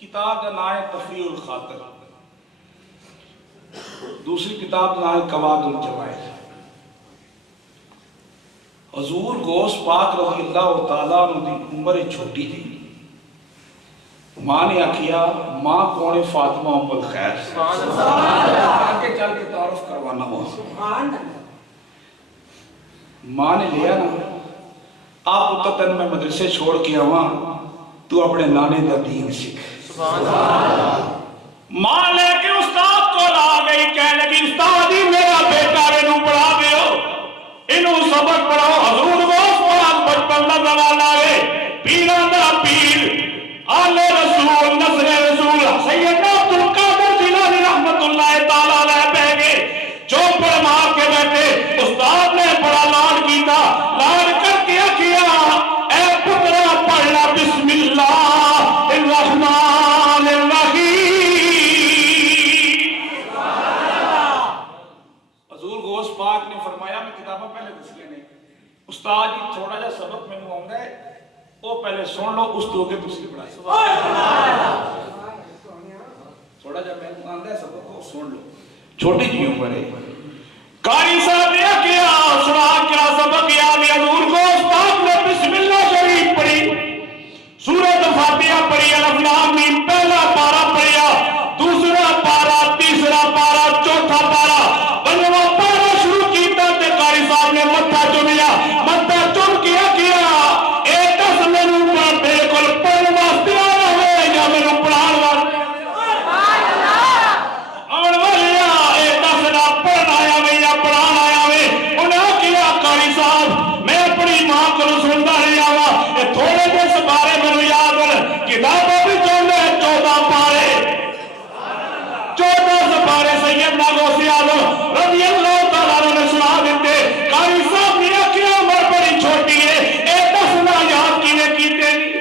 کتاب کا نام ہے تفریح الخاطر، دوسری کتاب کا نام ہے قواعد الجوائز۔ حضور غوث پاک رضی اللہ تعالیٰ عنہ دی عمر چھوٹی تھی، ماں نے آکھیا ماں کون فاطمہ ام الخیر، آگے چل کے تعارف کروانا ہوا۔ ماں نے لیا نا آپ اتر تن میں مدرسے چھوڑ کے آواں تو اپنے نانے دا دین سکھ۔ ماں لے کے استاد کو لا گئی، کہنے لگی استاد ہی میرا بیٹا انہوں پڑھا دیو، انہوں سبق پڑھاؤ۔ حضور غوث پاک بچپن دا زمانہ ہے، پیراں دا پیر آل رسول نصر رسول سیدنا عبدالقادر جیلانی رحمت اللہ تعالیٰ علیہ بہ گئے، چوپڑ مار کے بیٹھے۔ استاد نے بڑا لاڈ کیتا، لاڈ کر کے کیا اے پترا پڑھنا بسم اللہ الرحمن الرحیم۔ حضور غوث پاک نے فرمایا میں کتابوں پہلے دس لینے، استاد جی تھوڑا جا سبق میں نے آؤں گا ہے وہ پہلے سن لو، اس تو کے دوسری پڑھائی تھوڑا جا میں آؤں گا ہے سبق کو سن لو، چھوٹی جی عمر ہے۔ قاری صاحب نے کیا سنا کیا سبق یاد ہے؟ حضور غوث پاک نے بسم اللہ شریف پڑھی، سورۃ فاتحہ پڑھی، الف لام میم پہلا پارہ پڑھیا، دوسرا پارہ، تیسرا پارہ، چوتھا پارہ، پنجواں پارہ شروع کیتا تے قاری صاحب نے متھا چومیا، متھا چوم کیا اے دس مینوں بالکل پڑھن واسطے آیا ہوئے یا مینوں پڑھان واسطے آن والے اے دس نہ پڑھن آیا ہوئے یا پڑھان آیا ہوئے؟ انہیں کیا قاری صاحب میں اپنی ماں کو سنتا رہا ہوا، یہ تھوڑے دس بارے میں یاد ہے، کتابوں بھی چاہتے ہیں 14 پارے، 14 پارے سیدنا غوث اعظم رضی اللہ تعالیٰ عنہ نے سنا دیتے۔ قاری صاحب نے کیا عمر بڑی چھوٹی ہے، اے دس نہ یاد کینے کیتے نہیں،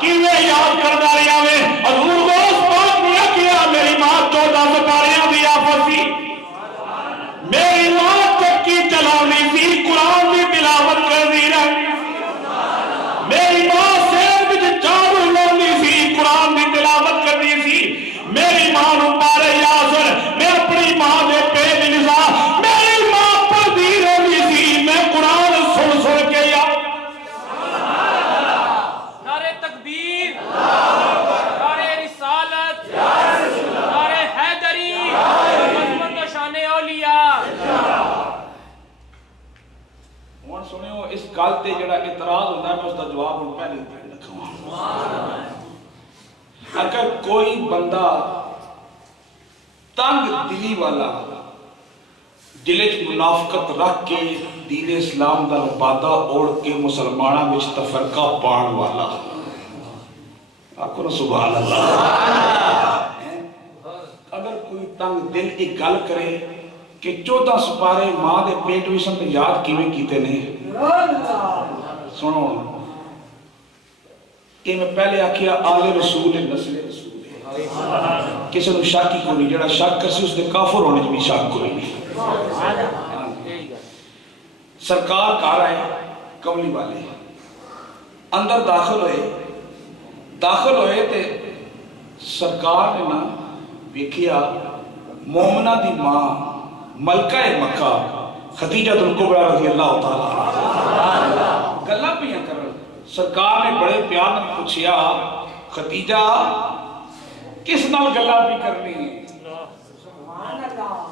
کینے یاد کردہ رہا ہوئے؟ حضور غوث پاک نے کیا میری ماں 14 پاریاں دی آفت تھی، میری ماں چکی چلاونی تھی، قرآن کی تلاوت کر دی رہی، میری ماں سیر وچ چاول لونی سی، قرآن کی تلاوت کر دی سی، میری ماں نو پارے یاسر میں اپنی ماں دے پیٹ لسا، میری ماں پڑھدی رہی سی، میں قرآن سن سن کے یاد۔ نعرہ تکبیر، نعرہ رسالت، نعرہ حیدری، عظمت و شان اولیاء۔ ہن سنو اس گل تے جڑا اعتراض ہوندا ہے میں اس دا جواب ہن پہلے دے رکھاں۔ اگر کوئی بندہ تنگ دلی والا دل وچ منافقت رکھ کے دین اسلام دا لبادہ اوڑھ کے مسلماناں وچ تفرقہ پاؤن والا، آکھو نا سبحان اللہ، اگر کوئی تنگ دل ایک گل کرے کہ 14 سپارے ماں دے پیٹ وچ تے یاد کیویں کیتے نے، سنو کہ میں پہلے آکھیا آل رسول نسل رسول ہے، کسی نو شک ہی کوئی نہیں، جڑا شک کرسی اس دے کافر ہونے بھی شک کوئی نہیں۔ سرکار کار آئے کملی والے اندر داخل ہوئے تے سرکار نے نا ویکھیا مومنہ دی ماں ملکہ مکہ خدیجہ الکبریٰ رضی اللہ تعالیٰ گلہ پیاں کر رہے، سرکار نے بڑے پیار نے پوچھیا خدیجہ کس نال گلہ بھی کرنی ہے،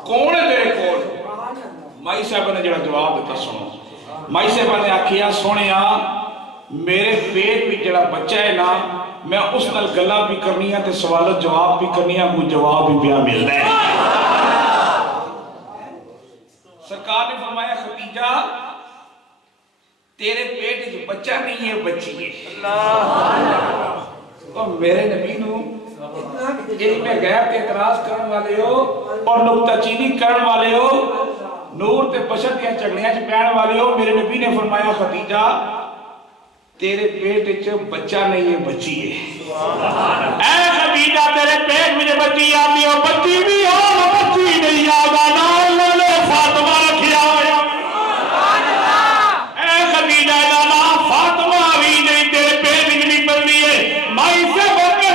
کون ہے تیرے کول؟ مائی صاحبہ نے جڑا جواب دیتا سنو، مائی صاحبہ نے آکھیا سونیا میرے پیٹ بھی جڑا بچہ ہے نا میں اس نال گلہ بھی کرنی ہے تے سوالت جواب بھی کرنی ہے، کوئی جواب بھی پیا ملتا ہے۔ سرکار نے فرمایا خدیجہ تیرے پیٹ جو بچہ نہیں ہے بچی ہے۔ اور میرے نبی نو علم غیب تے اعتراض کرن والے ہو اور نکتہ چینی کرن والے ہو، نور تے بشر دیا چگڑیاں چ پہن والے ہو، میرے نبی نے فرمایا خدیجہ تیرے پیٹ وچ بچہ نہیں ہے بچی ہے۔ اے خدیجہ تیرے پیٹ وچ بچی آتی ہو، بچی بھی ہو بچی نہیں آگا نام لے فاطمہ رکھیا ہویا، اے خدیجہ دا نام فاطمہ بھی نہیں تیرے پیٹ وچ نکل دی ہے۔ مائی سے بکر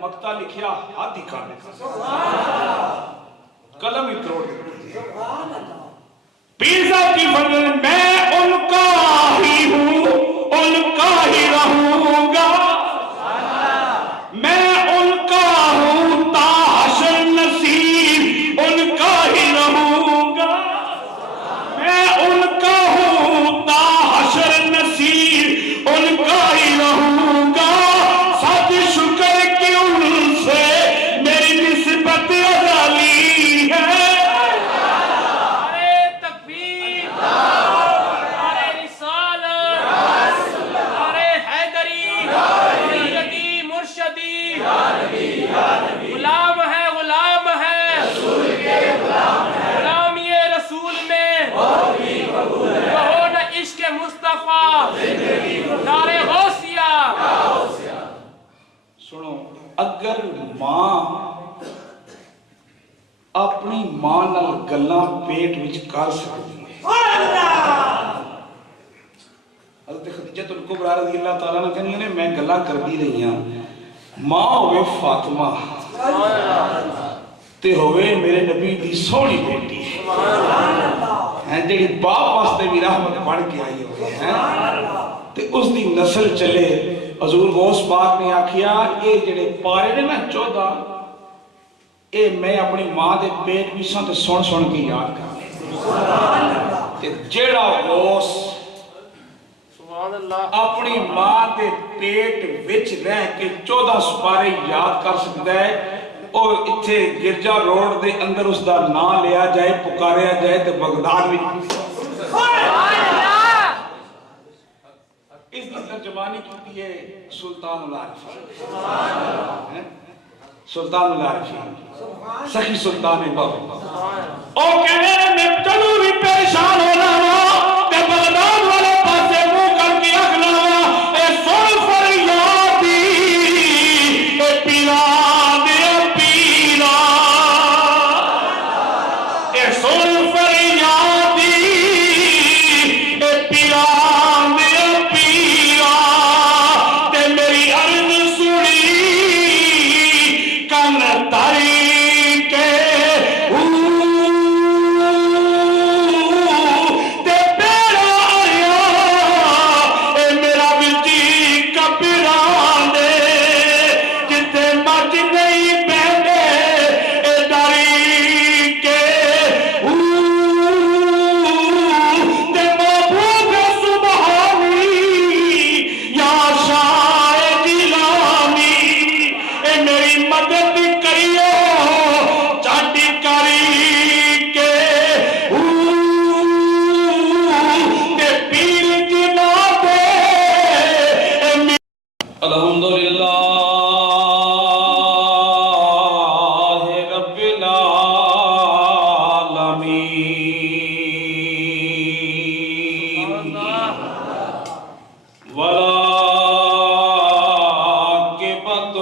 مقطع لکھیا ہاتھ ہی کر دے قلم ہی توڑ دے پیر صاحب کی فرمائش میں ان کا ہی ہوں ان کا ہی رہوں گا میں ان کا ہوں تا حشر نصیب ان کا ہی رہوں گا میں ان کا ہوں تا حشر نصیب ان کا ہی رہوں گا سب شکر کی ان سے میری نسبت ازلی ہے نعرہ تکبیر نعرہ رسالت نعرہ حیدری مرشدی مرشدی غلام ہے غلامی رسول میں کہو نہ عشق مصطفیٰ نعرہ غوثیہ سنو اگر ماں اپنی ماں نال گلاں پیٹ وچ کر سکتی ہے حضرت خدیجہ الکبریٰ رضی اللہ تعالیٰ عنہ کہنی نے میں گلاں کر دی رہی ہوں ماں ہوئے فاطمہ تے ہوئے میرے نبی دی سونی بیٹی ہیں جڑی باپ واسطے بھی رحمت بڑھ کے آئی ہوئے ہیں تے اس دی نسل چلے حضور غوث پاک نے آکھیا اے جڑے پارے نے نا 14 اے میں اپنی ماں دے پیٹ بھی سن تے سن کے یاد کر تے جڑا غوث سبحان اللہ اپنی ماں دے پیٹ وچ رہ کے 14 سپارے یاد کر سکتا ہے اور اتھے گرجا روڈ دے اندر اس دا نام لیا جائے پکاریا جائے تے بغداد بھی اس دی ترجمانی کی ہے سلطان العارفین سلطان العارفین سخی سلطان باب او کہنے میں چلو بھی پریشان ہونا ہوا تے بغداد والے پاسے منہ کر کے اگلا اے سن فریادی اے پیران اے پیرا اے سن فریادی اے پیران اے پیرا تے میری عرض سنی کن تاری کے تے پیرا آیا اے میرا بلتی کبیران دے جتے مج نہیں بیندے اے داری کے تے محبوب سبحانی یا شاہ جیلانی اے میری مدد کریو چاٹی کری کے تے پیر جنا دے الحمدللہ رب العالمین والعاقبۃ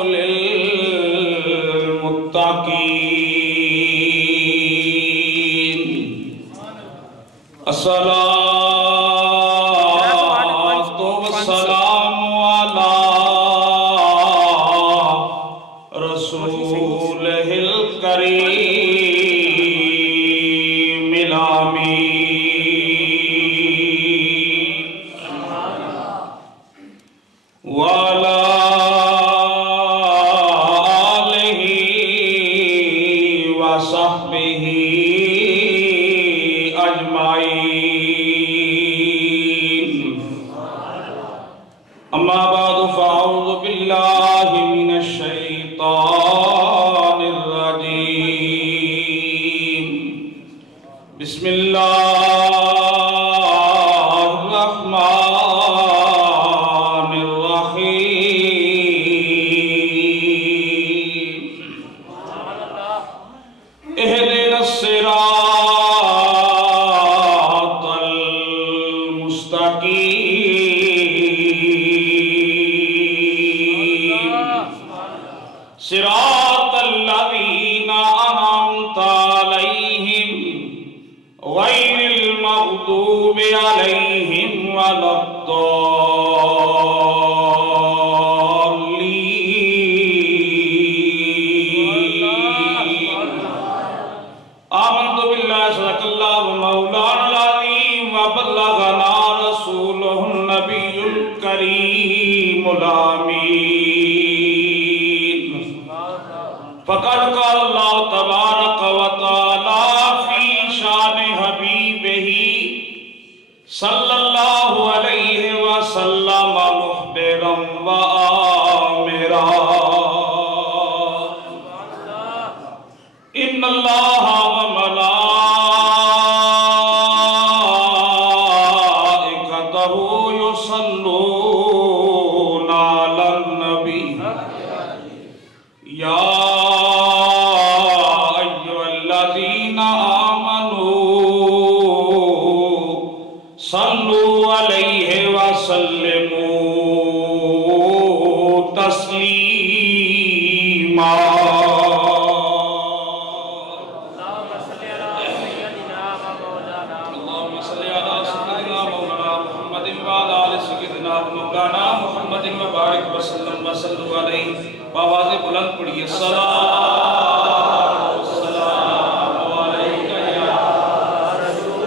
للمتقین الصلاۃ والسلام علی رسولہ الکریم الامین وعلى آلہ وصحبہ اجمعین اما بعد فاعوذ باللہ من الشیطان الرجیم بسم اللہ الرحمن الرحیم اہدنا الصراط المستقیم صراط الذین انعمت علیہم غیر المغضوب علیہم ولا الضالین صلی اللہ علیہ وسلم مخبرا و آمرا ان اللہ و ملائکتہ یصلون علی النبی یا ایھا الذین آمنوا صلوا علیہ وسلموا تسلیما محمد مبارک وسلم وسلم علیہ بآواز بلند پڑھیے السلام علیکہ یا رسول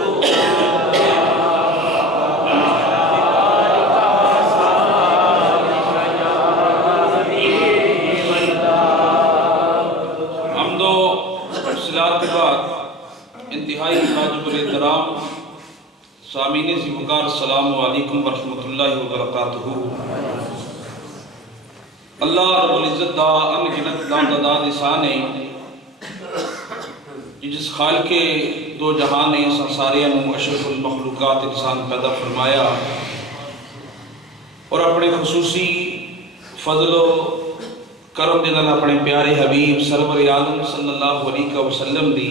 حمد و صلات کے بعد انتہائی واجب الاحترام سامعین ذی وقار السلام علیکم ورحمۃ اللہ وبرکاتہ۔ اللہ رب العزت دا انگنت داد احسان ہے جس خالق دو جہان نے سارے اشرف المخلوقات انسان پیدا فرمایا اور اپنے خصوصی فضل و کرم دے نال اپنے پیارے حبیب سرور عالم صلی اللہ علیہ وسلم دی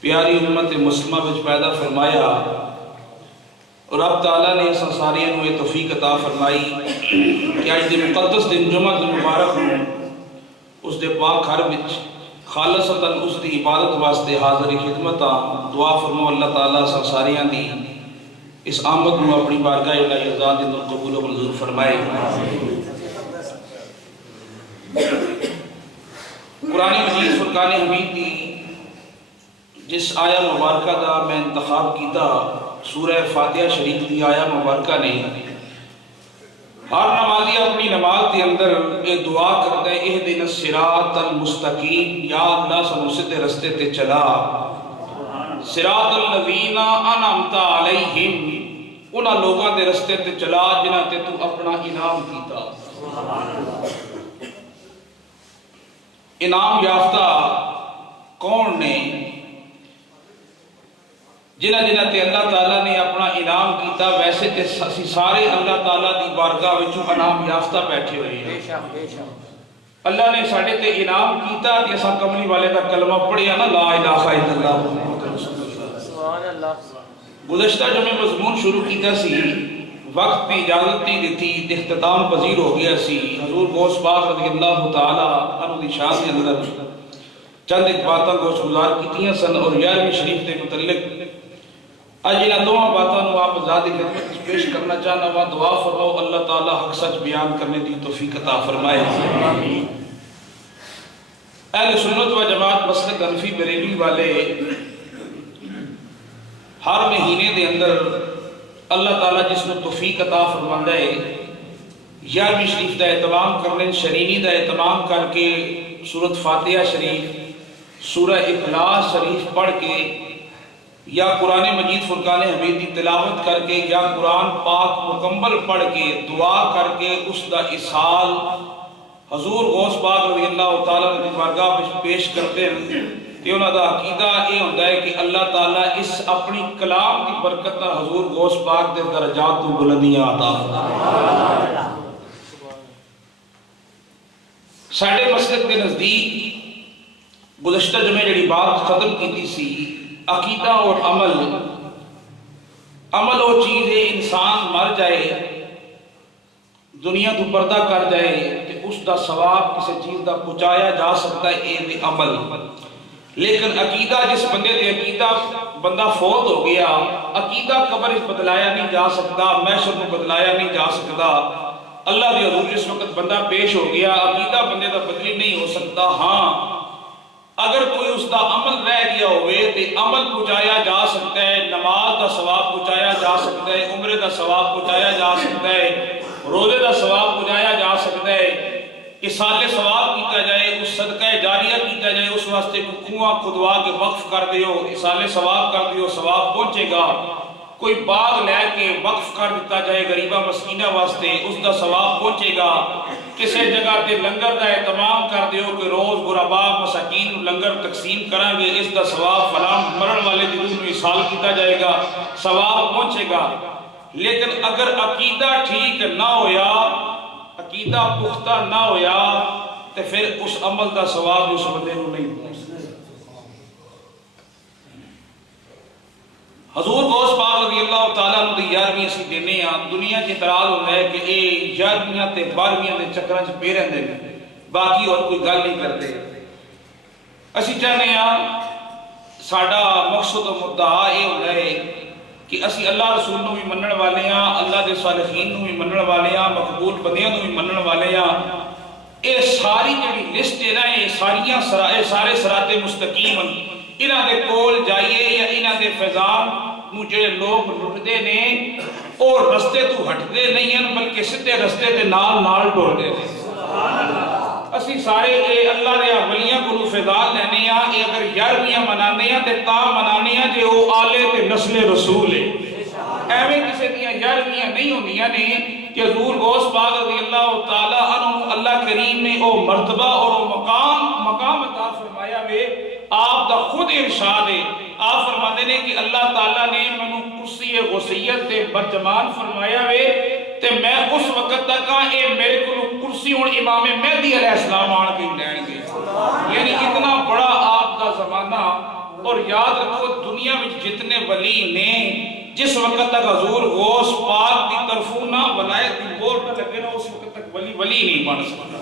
پیاری امت مسلمہ وچ پیدا فرمایا اور اب تعالیٰ نے ساریاں نو یہ توفیق عطا فرمائی کہ آج دے مقدس دن جمعہ دن مبارک ہوں اس دے پاک گھر وچ خالصتاً اس دی عبادت واسطے حاضر خدمت دعا فرمو اللہ تعالیٰ ساریاں دی اس آمد نو اپنی بارگاہ الہی عزت اندر قبول و منظور فرمائے۔ قرآن مجید فرقان حمید دی جس آیہ مبارکہ دا میں انتخاب کیتا سورہ فاتحہ شریف دی آیہ مبارکہ نے ہر نمازی اپنی نماز کے اندر یہ دعا کرتا ہے اہدنا الصراط المستقیم یا اللہ سانو سیدھے رستے تے چلا صراط الذین انعمت علیہم انہاں لوگاں دے رستے تے چلا جنہاں تے تو اپنا انعام کیتا۔ انعام یافتہ کون نے؟ جنہ تے اللہ تعالیٰ نے اپنا انعام کیتا ویسے تے سارے اللہ تعالیٰ دی بارگاہ وچوں انعام یافتہ بیٹھے ہوئے ہیں۔ اللہ نے ساڈے تے انعام کیتا کہ اساں کملی والے دا کلمہ پڑھیا نا لا الہ الا اللہ محمد رسول اللہ۔ سبحان اللہ۔ گزشتہ جو میں مضمون شروع کیتا سی وقت بھی اجازت نہیں دیتی اختتام پذیر ہو گیا سی حضور غوث پاک رضی اللہ تعالیٰ عنہ دی شان کے اندر چند ایک باتاں گوش گزار کیتیاں سن اور 11ویں شریف کے متعلق آج انہاں دونوں باتوں نو آپ ذاتی خدمت پیش کرنا چاہنا وا دعا فرماؤ اللہ تعالیٰ حق سچ بیان کرنے دی توفیق عطا فرمائے۔ اہل سنت و جماعت مسلک حنفی بریلوی والے ہر مہینے دے اندر اللہ تعالیٰ جس کو توفیق عطا فرماندا ہے 11ویں شریف دا اہتمام کرنے شرینی دا اہتمام کر کے سورۃ فاتحہ شریف سورہ اخلاص شریف پڑھ کے یا قرآن مجید فرقان حمید کی تلاوت کر کے یا قرآن پاک مکمل پڑھ کے دعا کر کے اس دا اصحال حضور غوث پاک رضی اللہ تعالیٰ کی بارگاہ پیش کرتے ہیں کہ انہوں دا عقیدہ یہ ہوتا ہے کہ اللہ تعالیٰ اس اپنی کلام کی برکت نہ حضور غوث پاک دے درجات کو بلندیاں عطا فرمائے۔ ساڈے مسلک کے نزدیک گزشتہ جمعے جڑی بات ختم کی سی عقیدہ اور عمل وہ چیز ہے انسان مر جائے دنیا تو پردہ کر جائے کہ اس دا ثواب کسی چیز دا پہنچایا جا سکتا ہے اے عمل، لیکن عقیدہ جس بندے دے عقیدہ بندہ فوت ہو گیا عقیدہ قبر بدلایا نہیں جا سکتا محشر میں بدلایا نہیں جا سکتا اللہ دے حضور جس وقت بندہ پیش ہو گیا عقیدہ بندے دا بدلی نہیں ہو سکتا۔ ہاں اگر کوئی اس دا عمل رہ گیا ہوئے تو عمل پہنچایا جا سکتا ہے، نماز دا ثواب پہنچایا جا سکتا ہے، عمرے دا ثواب پہنچایا جا سکتا ہے، روزے دا ثواب پہنچایا جا سکتا ہے، اصال ثواب کیتا جائے اس صدقہ جاریہ کیتا جائے اس واسطے کنواں کھدوا کے وقف کر دیو اصال ثواب کر دیو ثواب پہنچے گا۔ کوئی باغ لے کے وقف کر دیتا جائے غریبہ مسکینہ واسطے، اس دا ثواب پہنچے گا۔ کسی جگہ تے لنگر دا اہتمام کر دیو کہ روز غربا مساکین نوں لنگر تقسیم کریں گے، اس دا ثواب فلاں مرن والے دی روح نوں ایصال کیتا جائے گا، ثواب پہنچے گا۔ لیکن اگر عقیدہ ٹھیک نہ ہویا، عقیدہ پختہ نہ ہویا، تو پھر اس عمل دا ثواب اس بندے نوں نہیں پہنچ۔ حضور غوث پاک رضی اللہ تعالیٰ عنہ دی 11ویں اسی دینے ہاں۔ دنیا کی اعتراض ہوتا ہے کہ اے 11ویں تے 12ویں دے چکراں چ پے رہندے نے، باقی اور کوئی گل نہیں کرتے۔ اسی چاہنے ہاں ساڈا مقصد و مدعا یہ ہوتا ہے کہ اسی اللہ رسول نو بھی منن والے ہاں، اللہ دے صالحین نو بھی منن والے ہاں، مقبول بندیاں نو بھی منن والے ہاں۔ اے ساری جڑی لسٹ ہے نا، اے سارے صراط مستقیم انہاں دے کول جائیے یا انہاں دے فیضان نو جڑے لوگ لٹدے نے اور رستے تو ہٹدے نہیں ہیں بلکہ سیدھے رستے دے نال نال ٹردے نے۔ اسی سارے اے اللہ دے ولیاں کولوں فیضان لینے ہاں۔ اے اگر 11ویں منانے ہاں تے تاں منانے ہاں جے او آلے تے نسل رسول ہے۔ ایویں کسی دیاں 11ویں نہیں ہوندیاں نے کہ حضور غوث پاک رضی اللہ تعالیٰ عنہ اللہ کریم نے او مرتبہ اور او مقام عطا فرمایا وے۔ آپ دا خود ارشاد ہے، آپ فرماتے ہیں کہ اللہ تعالیٰ نے منو کرسی غسیت تے برجمان فرمایا وے تے میں اس وقت تک اے میرے کو کرسی ہون امام مہدی علیہ السلام آن کے لین گے۔ یعنی اتنا بڑا آپ دا زمانہ۔ اور یاد رکھو دنیا میں جتنے ولی نے جس وقت تک حضور غوث پاک دی طرفوں نہ ولایت دی بول نہ لگے نا، اس وقت تک ولی نہیں بن سکتا۔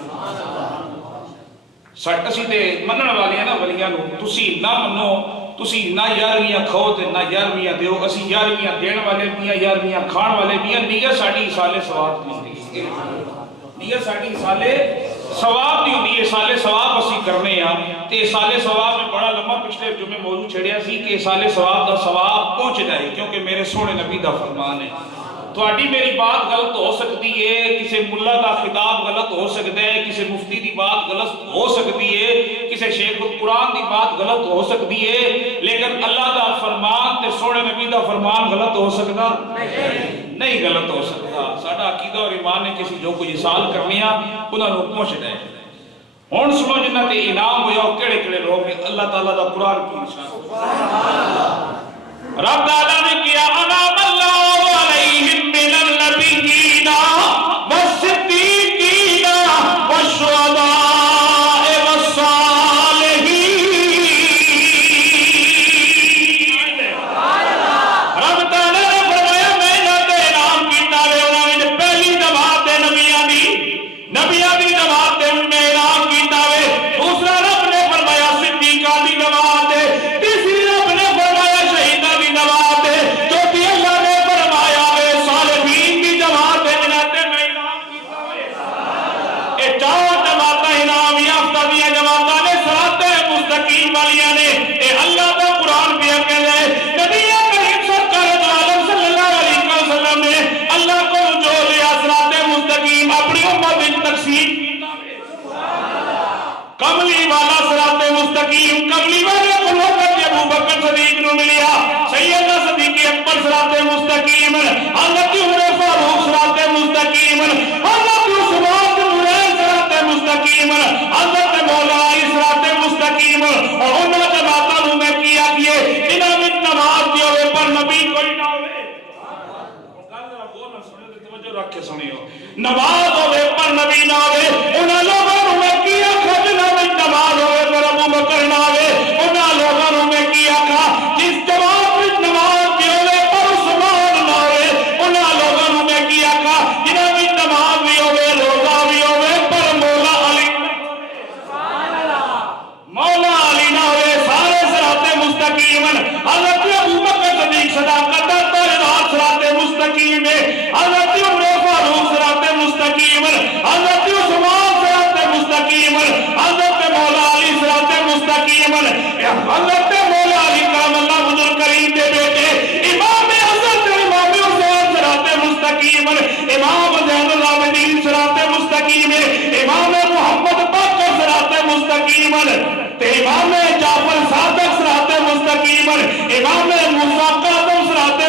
اسی تے منن والے ہیں نا ولیاں نو، تسی نہ منو، تسی نہ 11ویں کھاؤ تے نہ 11ویں دیو۔ اسی 11ویں دین والے بھی ہیں، 11ویں کھان والے بھی ہیں۔ نیت ساڈی ایصال ثواب دی ہوندی ہے، نیت ساڈی ایصال ثواب دی ہوندی ہے۔ ایصال ثواب اسی کرنے ہاں تے ایصال ثواب میں بڑا لمبا پچھلے جمعے موضوع چھڑیا سی کہ ایصال ثواب دا ثواب پہنچ جائے، کیونکہ میرے سونے نبی دا فرمان ہے۔ تھوڑی میری بات غلط ہو سکتی ہے، کسی ملا دا خطاب غلط ہو سکتا ہے، کسی مفتی دی بات غلط ہو سکتی ہے، کسی شیخ القرآن دی بات غلط ہو سکتی ہے، لیکن اللہ دا فرمان تے سونے نبی دا فرمان غلط ہو سکتا نہیں، غلط ہو سکتا۔ ساڈا عقیدہ اور ایمان نے کسی جو کوئی اصال کرنی آ انہاں نوں پہنچ جائے۔ ہن سنو جنہاں تے انعام ہویا او کیڑے کیڑے لوگ نے۔ اللہ تعالیٰ دا قرآن کی ارشاد، رب تعالیٰ نے کیا انعام اللہ علیہم من النبیین والصدیقین والشہداء نماز ہوئے پر نبی نہ ہوئے، انہاں لوگوں میں کیا کھجنا میں نماز ہوئے پر ابو بکر نہ ہوئے، انہاں لوگوں میں کیا کھا جس جواب میں نماز بھی ہوئے پر عثمان نہ ہوئے، انہاں لوگوں میں کیا کھا جنہاں میں نماز بھی ہوئے روزہ بھی ہوئے پر مولا علی نہ ہوئے۔ سارے صراط مستقیم حضرت ابو بکر صدیق صداقت تاجدار صراط مستقیم ہے، حضرت عمر فاروق حضرت عثمان صراط مستقیم، حضرت مولا علی صراط مستقیم، حضرت مولا علی کرم اللہ وجہ کریم دے بیٹے امام حضرت امام حسین صراط مستقیم، امام زین العابدین صراط مستقیم، امام محمد باقر صراط مستقیم، امام جعفر صادق صراط مستقیم، امام موسیٰ قادم صراط